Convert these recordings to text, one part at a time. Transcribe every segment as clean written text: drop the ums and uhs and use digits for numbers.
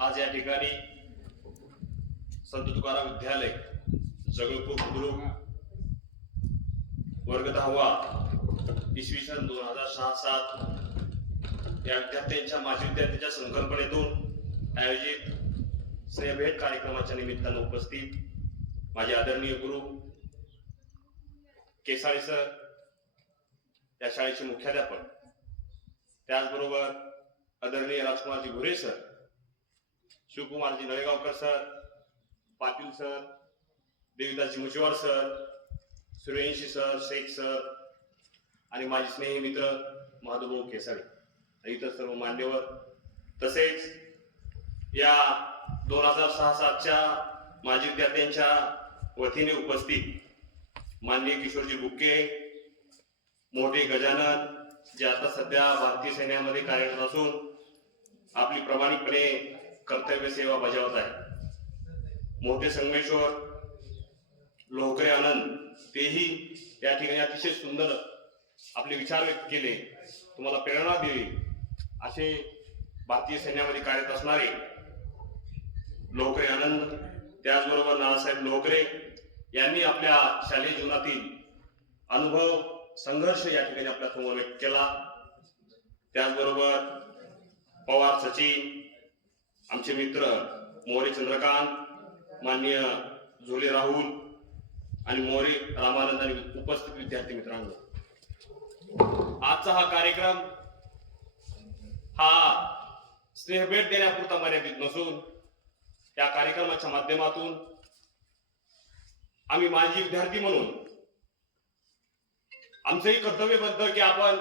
आज या ठिकाणी संत तुकाराम विद्यालय जगळपूर बुद्रुक वर्ग 10वा इसवी सन 2006-07 या विद्यार्थ्यांच्या माजी विद्यार्थ्यांच्या संकल्पनेतून आयोजित स्नेहभेट कार्यक्रमाच्या निमित्तानं उपस्थित माझे आदरणीय गुरु केसाळे सर, या शाळेचे मुख्याध्यापक, त्याचबरोबर आदरणीय Rajkumarji Bhure sir, Shivkumarji Nalegaonkar sir, Patil sir, Devidasji Muchewar sir, Suryavanshi sir, Shaikh sir आणि माझे स्नेही मित्र माधवभाऊ केसाळे, इतर सर्व मान्यवर, तसेच या 2006-07च्या माजी विद्यार्थ्यांच्या वतीने उपस्थित माननीय किशोरजी बुक्के, मोठे गजानन, जे आता सध्या भारतीय सैन्यामध्ये कार्यरत असून आपली प्रामाणिकपणे कर्तव्य सेवा बजावत आहे, मोठे संगमेश्वर, लोहकरे आनंद, तेही या ठिकाणी अतिशय सुंदर आपले विचार व्यक्त केले, तुम्हाला प्रेरणा दिली, असे भारतीय सैन्यामध्ये कार्यरत असणारे लोहकरे आनंद, त्याचबरोबर नानासाहेब लोहकरे यांनी आपल्या शालेय जीवनातील अनुभव, संघर्ष या ठिकाणी आपल्या समोर व्यक्त केला. त्याचबरोबर पवार सचिन, आमचे मित्र मोरे चंद्रकांत, माननीय झोले राहुल आणि मोरे रामानंद आणि उपस्थित विद्यार्थी मित्रांनो, आजचा हा कार्यक्रम हा स्नेहभेट देण्यापुरता मर्यादित नसून या कार्यक्रमाच्या माध्यमातून आम्ही माजी विद्यार्थी म्हणून आमचंही कर्तव्य बनतं की आपण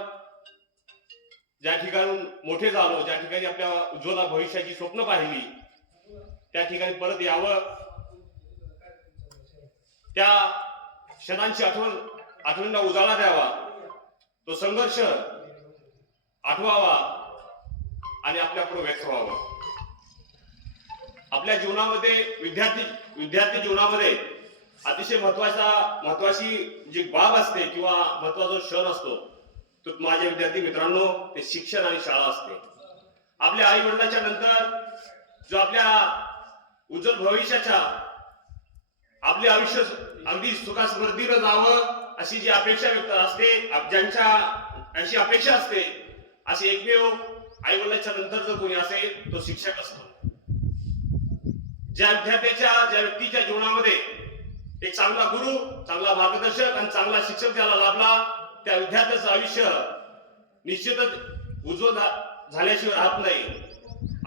ज्या ठिकाणी मोठे झालो, ज्या ठिकाणी आपल्या उज्ज्वल भविष्याची स्वप्न पाहिली, त्या ठिकाणी परत यावं, त्या क्षणांची आठवणींना उजाळा द्यावा, तो संघर्ष आठवावा आणि आपल्याकडे व्यक्त व्हावा. आपल्या जीवनामध्ये विद्यार्थी जीवनामध्ये अतिशय महत्वाची जी बाब असते किंवा महत्वाचा क्षण असतो तो माझ्या विद्यार्थी मित्रांनो ते शिक्षण आणि शाळा असते. आपल्या आई वडिलांच्या नंतर जो आपल्या उज्ज्वल भविष्याच्या आपले आयुष्य अगदी सुखासमृद्धीनं जावं अशी जी अपेक्षा व्यक्त असते, ज्यांच्या अशी अपेक्षा असते, असे एकमेव आई वडिलांच्या नंतर जर कोणी असेल तो शिक्षक असतो. ज्या व्यक्तीच्या जीवनामध्ये एक चांगला गुरु, चांगला मार्गदर्शक आणि चांगला शिक्षक ज्याला लाभला, त्या विद्यार्थ्याचं आयुष्य निश्चितच उज्ज्वल झाल्याशिवाय राहत नाही.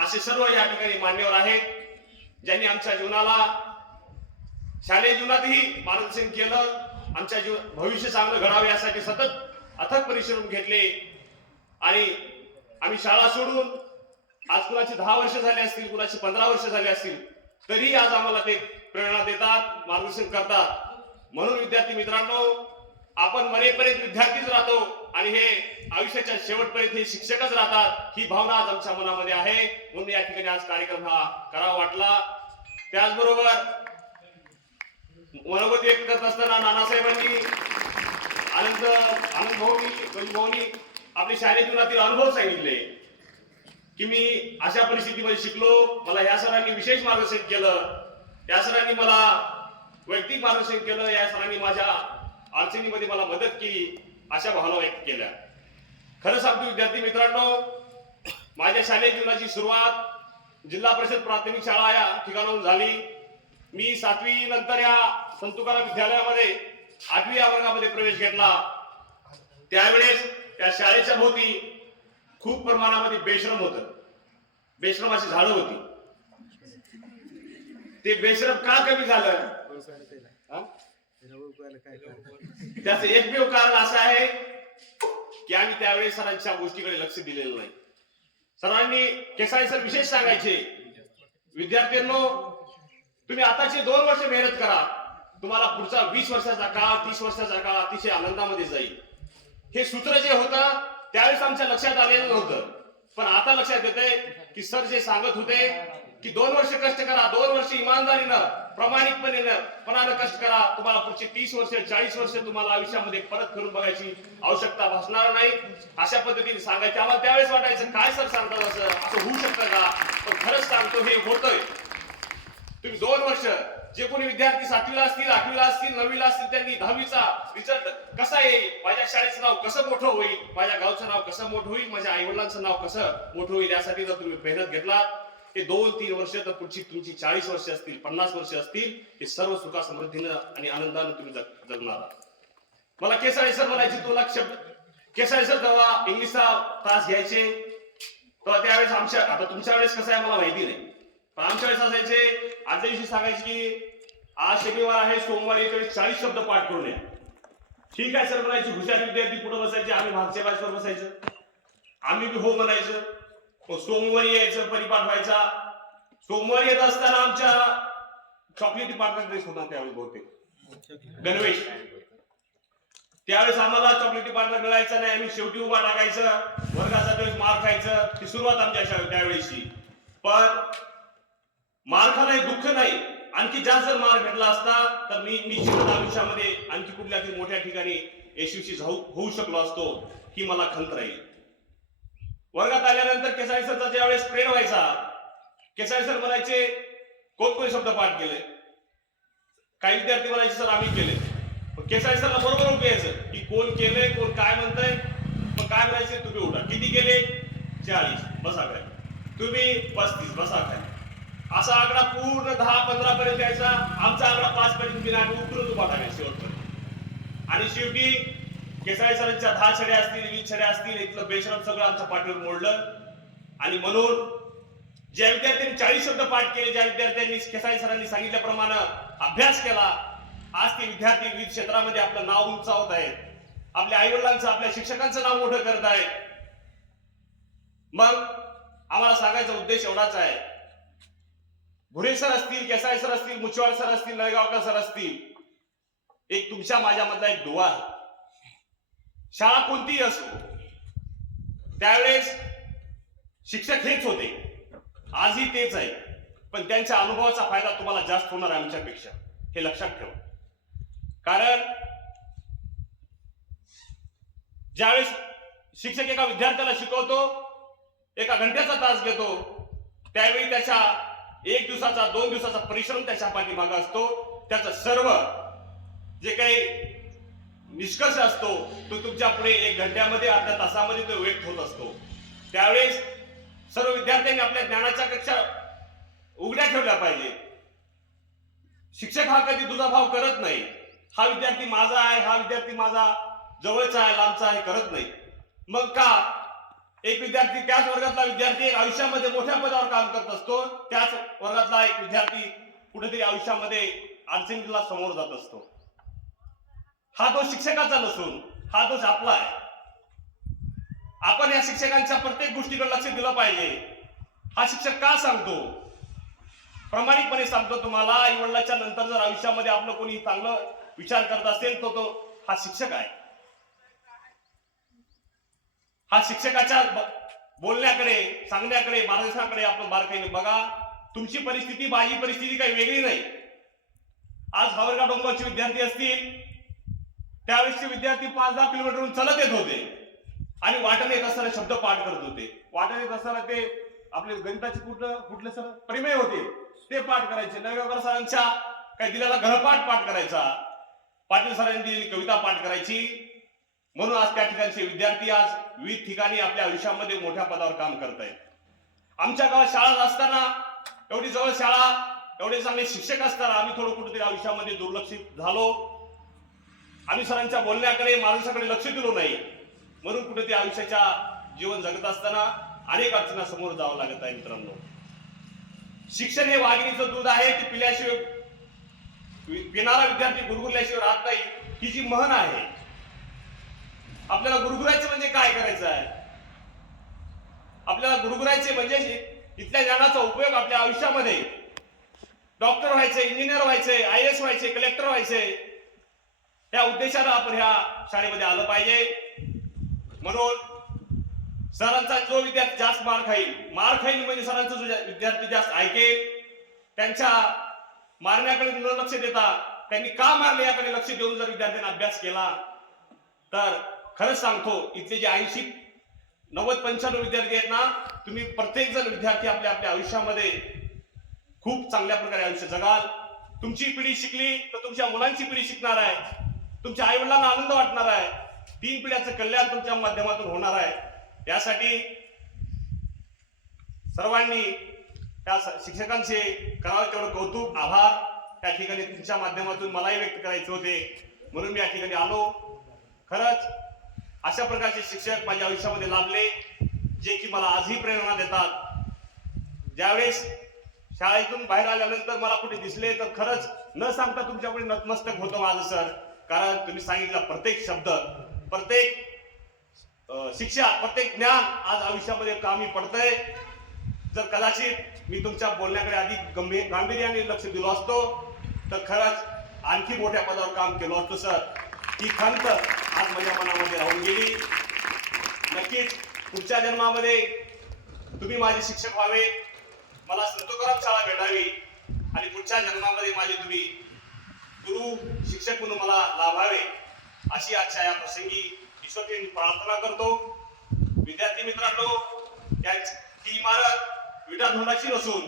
असे सर्व या ठिकाणी मान्यवर आहेत ज्यांनी आमच्या जीवनाला शालेय जीवनातही मार्गदर्शन केलं, आमच्या भविष्य चांगलं घडावे यासाठी सतत अथक परिश्रम घेतले. आणि आम्ही शाळा सोडून आज कुणाची 10 वर्ष झाली असतील, कुणाची 15 वर्ष झाली असतील, तरी आज आम्हाला ते प्रेरणा देतात, मार्गदर्शन करतात. म्हणून विद्यार्थी मित्रांनो, आपण मरेपर्यंत विद्यार्थीच राहतो आणि हे आयुष्याच्या शेवटपर्यंत हे शिक्षकच राहतात, ही भावना आज आमच्या मनामध्ये आहे. म्हणून या ठिकाणी आज कार्यक्रम हा करावा वाटला. त्याचबरोबर मनोगत व्यक्त करत असताना नानासाहेबांनी, आनंद भाऊनी आपली शालेय जीवनातील अनुभव सांगितले की मी अशा परिस्थितीमध्ये शिकलो, मला या सरांनी विशेष मार्गदर्शन केलं, या सरांनी मला वैयक्तिक मार्गदर्शन केलं, या सरांनी माझ्या अडचणीमध्ये मला मदत केली, अशा भावना व्यक्त केल्या. खरं सांगतो विद्यार्थी मित्रांनो, माझ्या शालेय जीवनाची सुरुवात जिल्हा परिषद प्राथमिक शाळा या ठिकाणाहून झाली. मी 7वी नंतर या संत तुकाराम विद्यालयामध्ये 8वी या वर्गामध्ये प्रवेश घेतला. त्यावेळेस त्या शाळेच्या भोवती खूप प्रमाणामध्ये बेश्रम होतं, बेश्रमाची झाडं होती. ते बेश्रम का कमी झालं, त्याचं एकमेव कारण असं आहे की आम्ही त्यावेळेस सरांच्या गोष्टीकडे लक्ष दिलेलं नाही. सरांनी, केसाळे सर विशेष सांगायचे, विद्यार्थ्यांनो तुम्ही आताचे 2 वर्ष मेहनत करा, तुम्हाला पुढचा 20 वर्षाचा काळ, 30 वर्षाचा काळ अतिशय आनंदामध्ये जाईल. हे सूत्र जे होतं त्यावेळेस आमच्या लक्षात आलेलं नव्हतं, पण आता लक्षात येतंय की सर जे सांगत होते की 2 वर्ष कष्ट करा, 2 वर्ष इमानदारीनं प्रामाणिकपणानं कष्ट करा, तुम्हाला पुढचे 30 वर्ष 40 वर्ष तुम्हाला आयुष्यामध्ये परत फिरून बघायची आवश्यकता भासणार नाही, अशा पद्धतीने सांगायचे. आम्हाला त्यावेळेस वाटायचं काय सर सांगतात असं होऊ शकतं का, पण खरंच सांगतो हे होतंय. तुम्ही 2 वर्ष जे कोणी विद्यार्थी 7वीला असतील, 8वीला असतील, 9वीला असतील, त्यांनी 10वीचा रिझल्ट कसा येईल, माझ्या शाळेचं नाव कसं मोठं होईल, माझ्या गावचं नाव कसं मोठं होईल, माझ्या आई वडिलांचं नाव कसं मोठं होईल, यासाठी जर तुम्ही मेहनत घेतलात, हे 2-3 वर्ष तर पुढची तुमची 40 वर्ष असतील, 50 वर्ष असतील, हे सर्व सुखा समृद्धीनं आणि आनंदानं तुम्ही जगणार आहात. मला केसाळे सर म्हणायचे, तुला शब्द केसाळे सर जेव्हा इंग्लिशचा तास घ्यायचे तेव्हा त्यावेळेस आमच्या, आता तुमच्या वेळेस कसं आहे मला माहिती नाही, पण आमच्या वेळेस असायचे, आजच्या दिवशी सांगायचे की आज शनिवार आहे, सोमवारी 40 शब्द पाठ करून या. ठीक आहे सर म्हणायचे. हुशार विद्यार्थी पुढे बसायचे, आम्ही मागच्या बाजूवर बसायचं, आम्ही बी हो म्हणायचं. मग सोमवारी यायचं, परिपाठ व्हायचा. सोमवारी येत असताना आमच्या चॉकलेटी पार्टनर ड्रेस होता त्यावेळेस बहुतेक गणवेश. त्यावेळेस आम्हाला चॉकलेटी पार्टनर मिळायचा नाही, आम्ही शेवटी उभा टाकायचं, वर्गाचा दिवस मार खायचं. ही सुरुवात आमच्या त्यावेळेशी. पण मार खाणं दुःख नाही, आणखी जास्त जर मार भेटला असता तर मी निश्चितच आयुष्यामध्ये आणखी कुठल्या तरी मोठ्या ठिकाणी यशस्वी होऊ शकलो असतो, ही मला खंत राहील. वर्गात आल्यानंतर केसाळे सरचा ज्यावेळेस प्रेड व्हायचा, केसाळे सर म्हणायचे, कोण शब्द पाठ केले. काही विद्यार्थी म्हणायचे सर आम्ही केले. केसाळे सरला बरोबर उभे यायचं की कोण केले, कोण काय म्हणतंय. मग काय म्हणायचे, तुम्ही उठा. किती केले? 40. बसा काय. तुम्ही 35. बसा काय. असा आकडा पूर्ण 10-15 पर्यंत यायचा. आमचा आकडा 5 पर्यंत गेला आणि उतरत उभा टाकायचा शेवटपर्यंत. आणि शेवटी केसाळे सरांच्या 10 छड्या असतील, 20 छड्या असतील, इथलं बेशरम सगळं आमच्या पाठीवर मोडलं. आणि म्हणून ज्या विद्यार्थ्यांनी 40 शब्द पाठ केले, ज्या विद्यार्थ्यांनी केसाळे सरांनी सांगितल्याप्रमाणे अभ्यास केला, आज ते विद्यार्थी विविध क्षेत्रामध्ये आपलं नाव उंचावत आहेत, आपल्या आई वडिलांचं, आपल्या शिक्षकांचं नाव मोठं करत आहेत. मग आम्हाला सांगायचा उद्देश एवढाच आहे, भुरे सर असतील, केसाळे सर असतील, मुचवाळ सर असतील, नळगावकर सर असतील, एक तुमच्या माझ्यामधला एक दुवा आहे. शाळा कोणतीही असो, त्यावेळेस शिक्षक हेच होते, आजही तेच आहे. पण त्यांच्या अनुभवाचा फायदा तुम्हाला जास्त होणार आहे आमच्यापेक्षा, हे लक्षात ठेवा. कारण ज्यावेळेस शिक्षक एका विद्यार्थ्याला शिकवतो, एका घंट्याचा तास घेतो, त्यावेळी त्याच्या 1 दिवसाचा 2 दिवसाचा परिश्रम त्याच्या पाठीमागे असतो. त्याचं सर्व जे काही निष्कर्ष असतो तो तुमच्या पुढे 1 घंट्यामध्ये, अर्ध्या तासामध्ये तो व्यक्त होत असतो. त्यावेळेस सर्व विद्यार्थ्यांनी आपल्या ज्ञानाच्या कक्षा उघड्या ठेवल्या पाहिजे. शिक्षक हा कधी दुजाभाव करत नाही. हा विद्यार्थी माझा आहे, हा विद्यार्थी माझा जवळचा आहे, लांबचा आहे करत नाही. मग का? एक विद्यार्थी, त्याच वर्गातला विद्यार्थी आयुष्यामध्ये मोठ्या पदावर काम करत असतो, त्याच वर्गातला एक विद्यार्थी कुठेतरी आयुष्यामध्ये अडचणीला समोर जात असतो. हा दोष शिक्षकाचा नसून हा दोष आपला आहे. आपण या शिक्षकांच्या प्रत्येक गोष्टीकडे लक्ष दिलं पाहिजे. हा शिक्षक का सांगतो? प्रामाणिकपणे सांगतो तुम्हाला, आई वडिलांच्या नंतर जर आयुष्यामध्ये आपलं कोणी चांगलं विचार करत असेल तो हा शिक्षक आहे. हा शिक्षकाच्या बोलण्याकडे, सांगण्याकडे, मार्गदर्शनाकडे आपण बारकाईने बघा. तुमची परिस्थिती, माझी परिस्थिती काही वेगळी नाही. आज हावरगा डोंगरचे विद्यार्थी असतील, त्यावेळेसचे विद्यार्थी 5-10 किलोमीटरहून चालत येत होते आणि वाटण येत असताना शब्द पाठ करत होते. वाटण येत असताना ते आपले गणिताचे कुठले सर परिमेय होते ते पाठ करायचे. नळगावकर सरांच्या काही दिलेला गृहपाठ पाठ करायचा, पाटील सरांनी दिलेली कविता पाठ करायची. म्हणून आज त्या ठिकाणचे विद्यार्थी आज विविध ठिकाणी आपल्या आयुष्यामध्ये मोठ्या पदावर काम करत आहेत. आमच्या गावात शाळा असताना, एवढी जवळ शाळा, एवढे चांगले शिक्षक असताना आम्ही थोडं कुठेतरी आयुष्यामध्ये दुर्लक्षित झालो. आम्ही सरांच्या बोलण्याकडे, माणसाकडे लक्ष दिलो नाही. म्हणून कुठेतरी आयुष्याच्या जीवन जगत असताना अनेक अडचणींना समोर जावं लागत आहे. मित्रांनो, शिक्षण हे वाघिणीचं दूध आहे, ते पिल्याशिवाय, पिणारा विद्यार्थी गुरगुरल्याशिवाय राहत नाही, ही जी म्हण आहे. आपल्याला गुरगुरायचं म्हणजे काय करायचं आहे? आपल्याला गुरगुरायचे म्हणजे इथल्या ज्ञानाचा उपयोग आपल्या आयुष्यामध्ये, डॉक्टर व्हायचे, इंजिनियर व्हायचे, IAS व्हायचे, कलेक्टर व्हायचे, त्या उद्देशानं आपण ह्या शाळेमध्ये आलं पाहिजे. म्हणून सरांचा जो विद्यार्थी जास्त मार खाईल म्हणजे सरांचा जो विद्यार्थी जास्त ऐकेल, त्यांच्या मारण्याकडे न लक्ष देता त्यांनी का मारले याकडे लक्ष देऊन जर विद्यार्थ्यांनी अभ्यास केला तर खरंच सांगतो, इथले जे 80-90-95 विद्यार्थी आहेत ना, तुम्ही प्रत्येक जण विद्यार्थी आपल्या आपल्या आयुष्यामध्ये खूप चांगल्या प्रकारे आयुष्य जगाल. तुमची पिढी शिकली तर तुमच्या मुलांची पिढी शिकणार आहे, तुमच्या आई वडिलांना आनंद वाटणार आहे, 3 पिढ्यांचं कल्याण तुमच्या माध्यमातून होणार आहे. यासाठी सर्वांनी त्या शिक्षकांचे करावं तेवढं कौतुक, आभार त्या ठिकाणी तुमच्या माध्यमातून मलाही व्यक्त करायचे होते, म्हणून मी या ठिकाणी आलो. खरंच अशा प्रकारचे शिक्षक माझ्या आयुष्यामध्ये लाभले जे की मला आजही प्रेरणा देतात. ज्यावेळेस शाळेतून बाहेर आल्यानंतर मला कुठे दिसले तर खरंच न सांगता तुमच्यापुढे नतमस्तक होतं माझं सर. कारण तुम्ही सांगितलं प्रत्येक शब्द, प्रत्येक शिक्षा, प्रत्येक ज्ञान आज आयुष्यामध्ये कामी पडतंय. जर कदाचित मी तुमच्या बोलण्याकडे अधिक गांभीर्याने लक्ष दिलो असतो तर खरंच आणखी मोठ्या पदावर काम केलं असतो सर. ही खंत आज माझ्या मनामध्ये राहून गेली. नक्कीच पुढच्या जन्मामध्ये तुम्ही माझे शिक्षक व्हावे, मला संतोकराम शाळा भेटावी आणि पुढच्या जन्मामध्ये माझे तुम्ही गुरु शिक्षक म्हणून मला लाभावे अशी आजच्या या प्रसंगी ईश्वराची प्रार्थना करतो. विद्यार्थी मित्रांनो, ही इमारत विटा धोंडाची नसून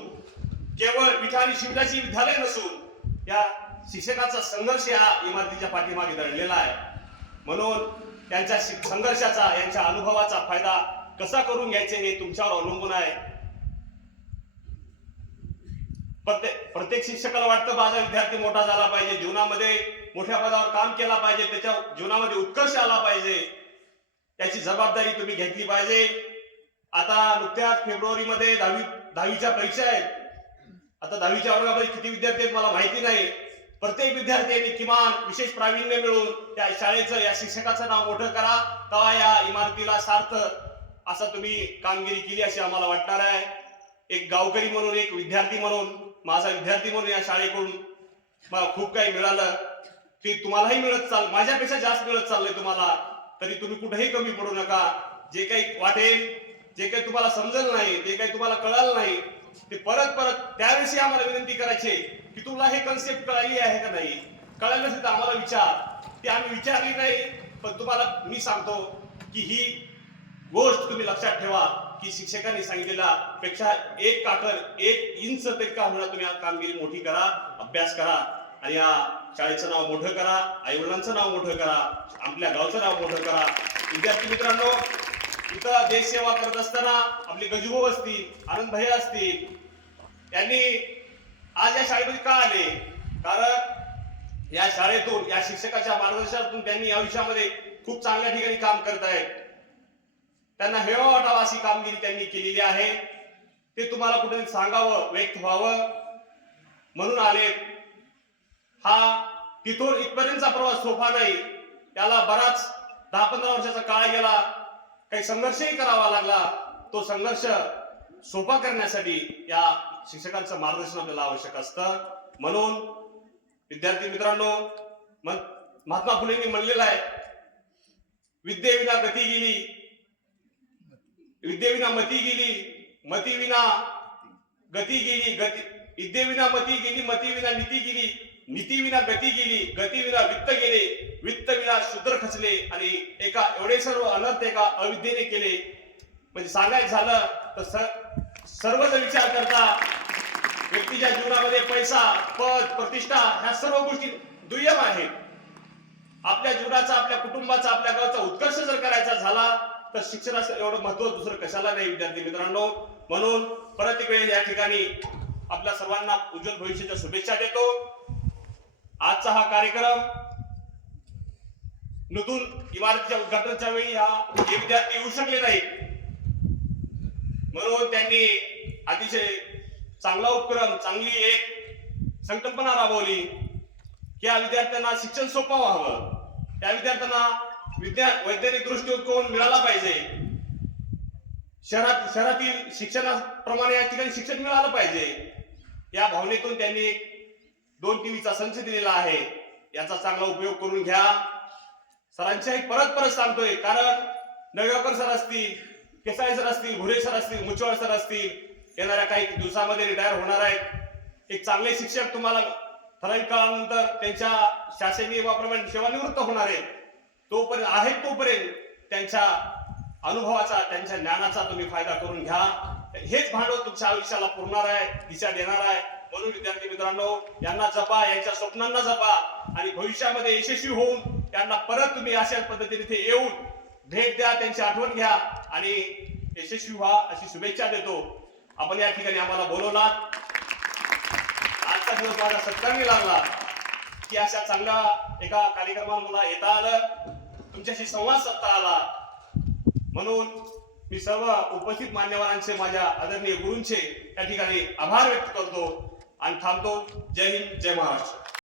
केवळ विटा आणि शिवजाची विद्यालय नसून या शिक्षकाचा संघर्ष या इमारतीच्या पाठीमागे दडलेला आहे. म्हणून त्यांच्या संघर्षाचा, यांच्या अनुभवाचा फायदा कसा करून घ्यायचे हे तुमच्यावर अवलंबून आहे. प्रत्येक शिक्षकाला वाटतं माझा विद्यार्थी मोठा झाला पाहिजे, जीवनामध्ये मोठ्या पदावर काम केला पाहिजे, त्याच्या जीवनामध्ये उत्कर्ष आला पाहिजे. त्याची जबाबदारी तुम्ही घेतली पाहिजे. आता नुकत्याच फेब्रुवारीमध्ये 10वीच्या परीक्षा आहेत. आता 10वीच्या वर्गामध्ये किती विद्यार्थी आहेत मला माहिती नाही. प्रत्येक विद्यार्थ्यांनी किमान विशेष प्रावीण्य मिळवून त्या शाळेचं, या शिक्षकाचं नाव मोठं करा. तेव्हा या इमारतीला सार्थ असं तुम्ही कामगिरी केली अशी आम्हाला वाटणार आहे. एक गावकरी म्हणून, एक विद्यार्थी म्हणून, माझा विद्यार्थी म्हणून या शाळेकडून मला खूप काही मिळालं. ते तुम्हालाही मिळत माझ्यापेक्षा जास्त मिळत चाललंय तुम्हाला. तरी तुम्ही कुठेही कमी पडू नका. जे काही वाटेल, जे काही तुम्हाला समजलं नाही, जे काही तुम्हाला कळालं नाही, ते परत त्याविषयी आम्हाला विनंती करायची की तुला हे कन्सेप्ट कळाली आहे का नाही. कळालं नसेल तर आम्हाला विचार. ते आम्ही विचारली नाही, पण तुम्हाला मी सांगतो की ही गोष्ट तुम्ही लक्षात ठेवा की शिक्षकांनी सांगितलेला पेक्षा 1 काकर 1 इंच तरी का होणार तुम्ही कामगिरी मोठी करा, अभ्यास करा आणि या शाळेचं नाव मोठं करा, आई वडिलांचं नाव मोठं करा, आपल्या गावचं नाव मोठं करा. विद्यार्थी मित्रांनो, इथं देश सेवा करत असताना आपले गजूभाऊ असतील, आनंद भैया असतील, त्यांनी आज या शाळेमध्ये का आले? कारण या शाळेतून, या शिक्षकाच्या मार्गदर्शनातून त्यांनी आयुष्यामध्ये खूप चांगल्या ठिकाणी काम करत आहेत. त्यांना हेवा वाटावा अशी कामगिरी त्यांनी केलेली आहे. ते तुम्हाला कुठेतरी सांगावं, व्यक्त व्हावं म्हणून आले. हा तिथून इथपर्यंतचा प्रवास सोपा नाही. त्याला बराच 10-15 वर्षाचा काळ गेला, काही संघर्षही करावा लागला. तो संघर्ष सोपा करण्यासाठी या शिक्षकांचं मार्गदर्शन आपल्याला आवश्यक असतं. म्हणून विद्यार्थी मित्रांनो, महात्मा फुलेंनी म्हणलेलं आहे, विद्येविना गती गेली, विद्येविना मती गेली, मतीविना गती गेली, विद्येविना मती गेली, मतीविना नीती गेली, नीतीविना गती गेली, गतीविना वित्त गेले, वित्तविना शूद्र खचले आणि एका एवढे सर्व अनर्थ एका अविद्येने केले. म्हणजे सांगायचं झालं तर सर्वच विचार करता व्यक्तीच्या जीवनामध्ये पैसा, पद, प्रतिष्ठा ह्या सर्व गोष्टी दुय्यम आहेत. आपल्या जीवनाचा, आपल्या कुटुंबाचा, आपल्या गावचा उत्कर्ष जर करायचा झाला तर शिक्षणाचं एवढं महत्व दुसरं कशाला नाही विद्यार्थी मित्रांनो. म्हणून परत एक वेळ या ठिकाणी आपल्या सर्वांना उज्ज्वल भविष्याच्या शुभेच्छा देतो. आजचा हा कार्यक्रम नूतन इमारतीच्या उद्घाटनाच्या वेळी हे विद्यार्थी येऊ शकले नाही, म्हणून त्यांनी अतिशय चांगला उपक्रम, चांगली एक संकल्पना राबवली की या विद्यार्थ्यांना शिक्षण सोपं व्हावं, त्या विद्यार्थ्यांना वैज्ञानिक दृष्टिकोन मिळाला पाहिजे, शहरातील शिक्षणाप्रमाणे या ठिकाणी शिक्षण मिळालं पाहिजे. या भावनेतून त्यांनी 2 टीव्हीचा संच दिलेला आहे. याचा चांगला उपयोग करून घ्या. सरांच्याही परत सांगतोय, कारण नगरकर सर असतील, केसाळे सर असतील, घुरे सर असतील, मुचवाळ सर असतील, येणाऱ्या काही दिवसामध्ये रिटायर होणार आहेत. एक चांगले शिक्षक तुम्हाला ठराविक काळानंतर त्यांच्या शासन नियमाप्रमाणे सेवानिवृत्त होणार आहेत. तोपर्यंत त्यांच्या अनुभवाचा, त्यांच्या ज्ञानाचा तुम्ही फायदा करून घ्या. हेच भांडवल तुमच्या आयुष्याला पुरणार आहे, दिशा देणार आहे. म्हणून विद्यार्थी मित्रांनो, यांना जपा, यांच्या स्वप्नांना जपा आणि भविष्यामध्ये यशस्वी होऊन त्यांना परत तुम्ही अशाच पद्धतीने इथे येऊन भेट द्या, त्यांची आठवण घ्या आणि यशस्वी व्हा अशी शुभेच्छा देतो. आपण या ठिकाणी आम्हाला बोलवलात. आजचा दिवस माझा सत्कारणी लागला की अशा चांगल्या एका कार्यक्रमाला मला येता आलं, तुमच्याशी संवाद साधता आला. म्हणून मी सर्व उपस्थित मान्यवरांचे, माझ्या आदरणीय गुरूंचे या ठिकाणी आभार व्यक्त करतो आणि थांबतो. जय हिंद, जय महाराष्ट्र.